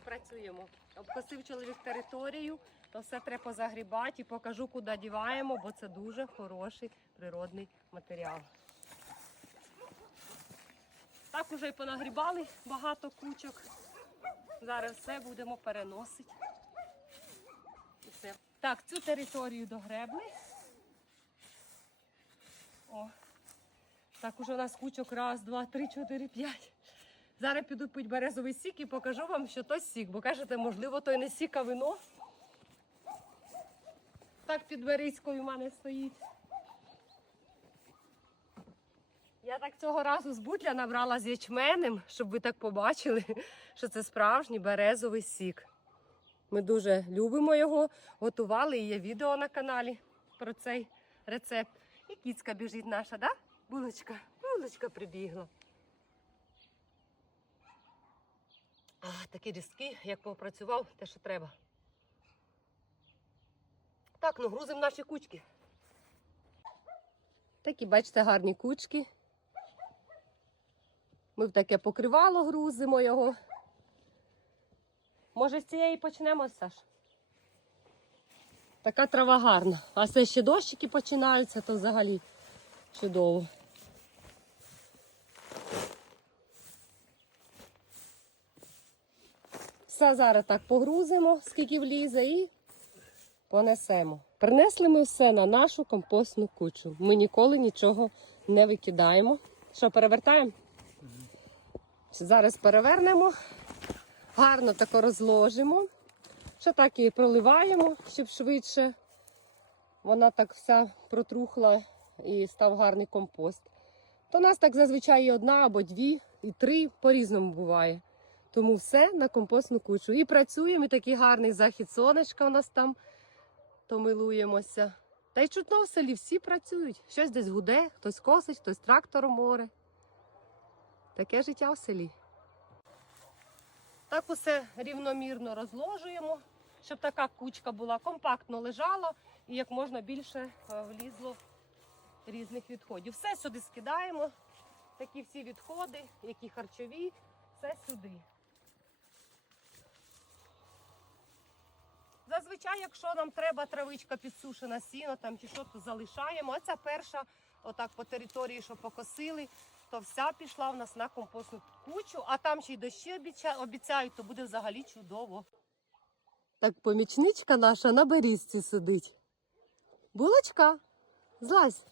працюємо. Обкосив чоловік територію, то все треба позагрібати і покажу, куди діваємо, бо це дуже хороший природний матеріал. Так уже й понагрібали багато кучок. Зараз все будемо переносити. І все. Так, цю територію догребли. О. Так, уже у нас кучок. Раз, два, три, чотири, п'ять. Зараз піду пить березовий сік і покажу вам, що то сік. Бо кажете, можливо, то й не сік, а вино. Так під Берізькою в мене стоїть. Я так цього разу з бутля набрала з ячменем, щоб ви так побачили, що це справжній березовий сік. Ми дуже любимо його, готували і є відео на каналі про цей рецепт. І кіцька біжить наша, да? Булочка, булочка прибігла. А, такі різкі, як попрацював, те, що треба. Так, ну грузимо наші кучки. Такі, бачите, гарні кучки. Ми в таке покривало грузимо його. Може, з цієї почнемо, Саш? Така трава гарна. А це ще дощики починаються, то взагалі чудово. Все зараз так погрузимо, скільки влізе, і понесемо. Принесли ми все на нашу компостну кучу. Ми ніколи нічого не викидаємо. Що, перевертаємо? Зараз перевернемо, гарно тако розложимо. Ще так і проливаємо, щоб швидше вона так вся протрухла і став гарний компост. То у нас так зазвичай і одна або дві, і три по-різному буває. Тому все на компостну кучу. І працюємо, і такий гарний захід сонечка у нас там, то милуємося. Та й чутно в селі всі працюють. Щось десь гуде, хтось косить, хтось трактором море. Таке життя в селі. Так усе рівномірно розложуємо, щоб така кучка була компактно лежала і як можна більше е, влізло різних відходів. Все сюди скидаємо. Такі всі відходи, які харчові, все сюди. Зазвичай, якщо нам треба травичка підсушена сіно там чи що, то залишаємо. Оця перша, отак по території, що покосили, то вся пішла в нас на компостну кучу, а там ще й дощі обіцяють, то буде взагалі чудово. Так помічничка наша на берізці сидить. Булочка, злазь.